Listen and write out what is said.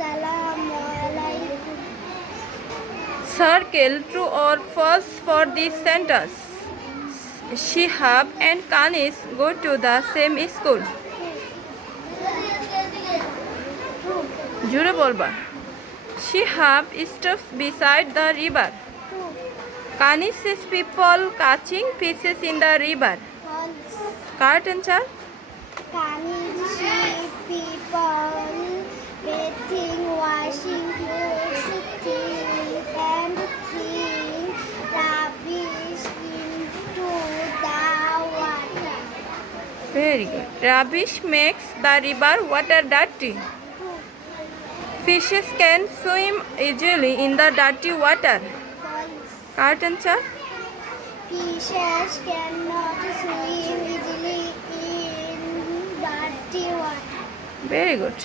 Assalamualaikum. Circle true or false for this sentence. Shihab and Kanis go to the same school. True. জুড়ে বলবা। Shihab stops beside the river. True. Kanis sees people catching fishes in the river. False. Correct answer. Can you see people bathing, washing clothes, stealing and throwing rubbish into the water? Very good. Rubbish makes the river water dirty. True. Fishes can swim easily in the dirty water. False. Correct answer. Fishes cannot swim easily in dirty water. Very good.